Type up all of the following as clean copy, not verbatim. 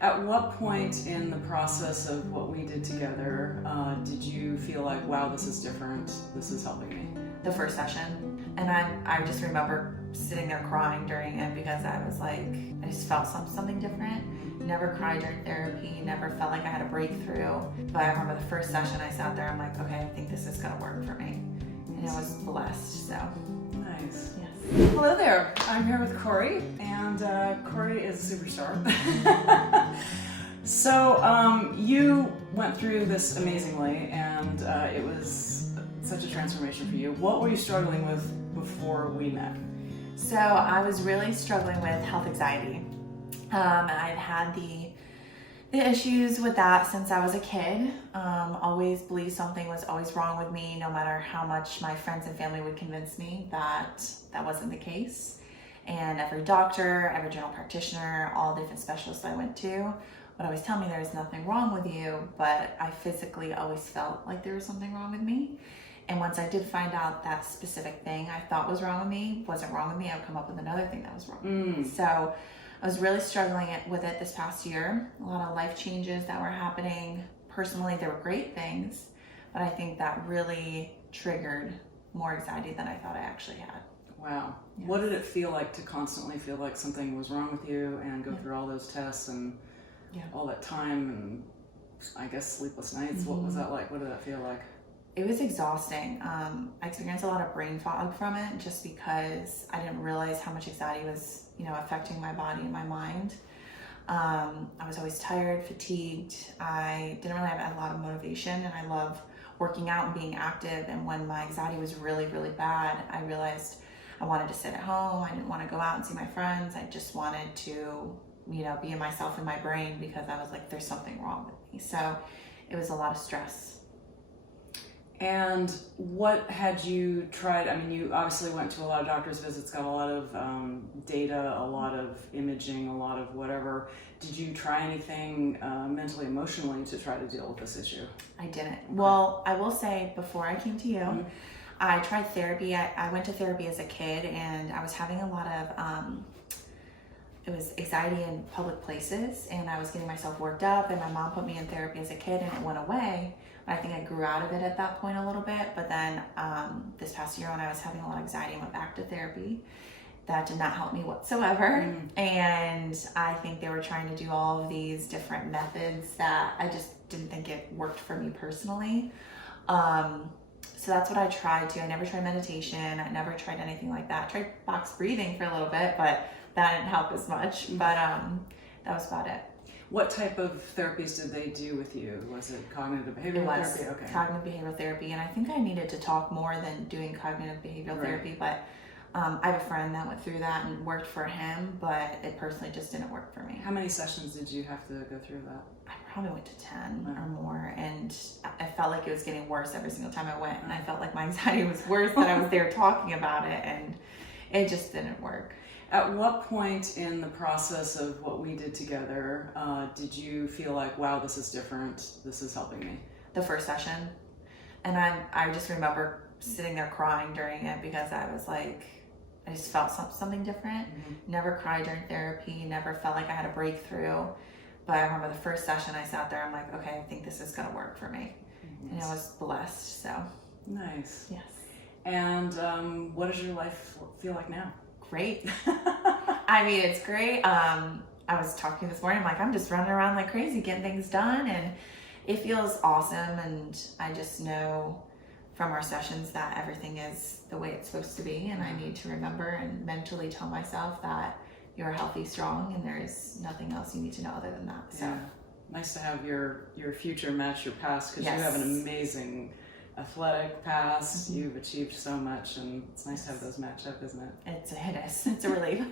At what point in the process of what we did together did you feel like, wow, this is different, this is helping me? The first session. And I just remember sitting there crying during it because I was like, I just felt something different. Never cried during therapy, never felt like I had a breakthrough. But I remember the first session I sat there, I'm like, okay, I think this is gonna work for me. And I was blessed, so. Nice. Yes. Hello there, I'm here with Corey, and Corey is a superstar. So you went through this amazingly, and it was such a transformation for you. What were you struggling with before we met? So I was really struggling with health anxiety. I've had the issues with that since I was a kid. Always believed something was always wrong with me, no matter how much my friends and family would convince me that that wasn't the case. And every doctor, every general practitioner, all different specialists I went to would always tell me there's nothing wrong with you, but I physically always felt like there was something wrong with me. And once I did find out that specific thing I thought was wrong with me wasn't wrong with me, I would come up with another thing that was wrong with me. So I was really struggling with it this past year. A lot of life changes that were happening. Personally, there were great things, but I think that really triggered more anxiety than I thought I actually had. Wow. Yeah. What did it feel like to constantly feel like something was wrong with you and go through all those tests and all that time and I guess sleepless nights? What was that like? What did that feel like? It was exhausting. I experienced a lot of brain fog from it just because I didn't realize how much anxiety was, affecting my body and my mind. I was always tired, fatigued. I didn't really have a lot of motivation, and I love working out and being active. And when my anxiety was really, really bad, I realized I wanted to sit at home. I didn't want to go out and see my friends. I just wanted to, be myself in my brain because I was like, there's something wrong with me. So it was a lot of stress. And what had you tried? I mean, you obviously went to a lot of doctor's visits, got a lot of data, a lot of imaging, a lot of whatever. Did you try anything mentally, emotionally to try to deal with this issue? I didn't. Well, I will say before I came to you, I tried therapy. I went to therapy as a kid, and I was having a lot of it was anxiety in public places, and I was getting myself worked up, and my mom put me in therapy as a kid, and it went away. I think I grew out of it at that point a little bit, but then this past year when I was having a lot of anxiety, I went back to therapy. That did not help me whatsoever. And I think they were trying to do all of these different methods that I just didn't think it worked for me personally. So that's what I tried to. I never tried meditation. I never tried anything like that. I tried box breathing for a little bit, but that didn't help as much. But that was about it. What type of therapies did they do with you? Was it cognitive behavioral therapy? Okay. Cognitive behavioral therapy, and I think I needed to talk more than doing cognitive behavioral therapy, but I have a friend that went through that and worked for him, but it personally just didn't work for me. How many sessions did you have to go through that? I probably went to 10 or more, and I felt like it was getting worse every single time I went, and I felt like my anxiety was worse that I was there talking about it, and it just didn't work. At what point in the process of what we did together did you feel like, wow, this is different, this is helping me? The first session. And I just remember sitting there crying during it because I was like, I just felt something different. Never cried during therapy, never felt like I had a breakthrough. But I remember the first session I sat there, I'm like, okay, I think this is gonna work for me. And I was blessed, so. Nice. Yes. And what does your life feel like now? Great. I mean, it's great. I was talking this morning, I'm like, I'm just running around like crazy, getting things done, and it feels awesome. And I just know from our sessions that everything is the way it's supposed to be, and I need to remember and mentally tell myself that you're healthy, strong, and there's nothing else you need to know other than that. So nice to have your future match your past, because you have an amazing athletic past. You've achieved so much, and it's nice to have those match up, isn't it? It is. It's a relief.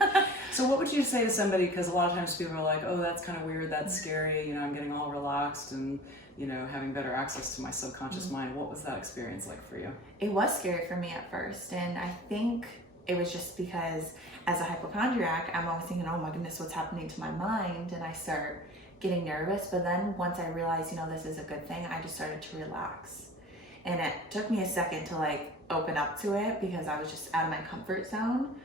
So what would you say to somebody, because a lot of times people are like, oh, that's kind of weird, that's scary, I'm getting all relaxed and having better access to my subconscious mind. What was that experience like for you? It was scary for me at first, and I think it was just because as a hypochondriac, I'm always thinking, oh my goodness, what's happening to my mind? And I start getting nervous, but then once I realized, this is a good thing, I just started to relax. And it took me a second to open up to it because I was just out of my comfort zone.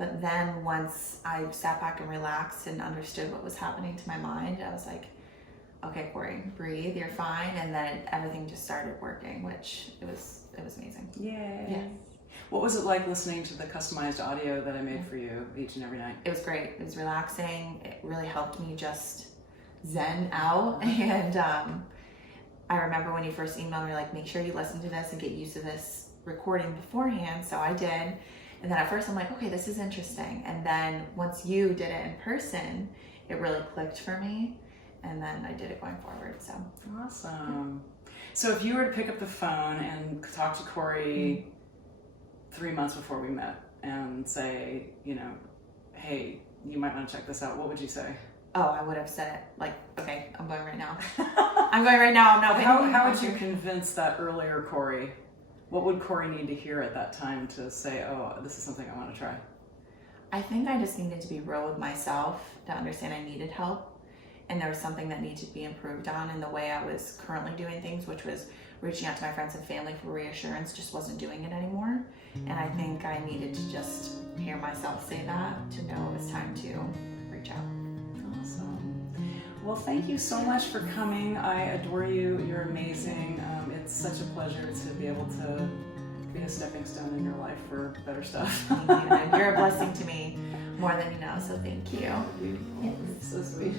But then once I sat back and relaxed and understood what was happening to my mind, I was like, okay, Corey, breathe, you're fine. And then everything just started working, which it was amazing. Yay. Yes. What was it like listening to the customized audio that I made for you each and every night? It was great. It was relaxing. It really helped me just zen out. And I remember when you first emailed me, like, make sure you listen to this and get used to this recording beforehand. So I did. And then at first I'm like, okay, this is interesting. And then once you did it in person, it really clicked for me. And then I did it going forward. So awesome. So if you were to pick up the phone and talk to Corey 3 months before we met and say, you know, hey, you might want to check this out, what would you say? Oh, I would have said it like, okay, I'm going right now. I'm going right now. I'm not. How would you convince that earlier Corey? What would Corey need to hear at that time to say, oh, this is something I want to try? I think I just needed to be real with myself to understand I needed help. And there was something that needed to be improved on in the way I was currently doing things, which was reaching out to my friends and family for reassurance, just wasn't doing it anymore. And I think I needed to just hear myself say that to know it was time to reach out. Awesome. Well, thank you so much for coming. I adore you. You're amazing. It's such a pleasure to be able to be a stepping stone in your life for better stuff. Thank you. And you're a blessing to me more than you know, so thank you. Yes. So sweet.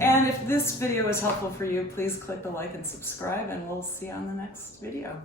And if this video was helpful for you, please click the like and subscribe, and we'll see you on the next video.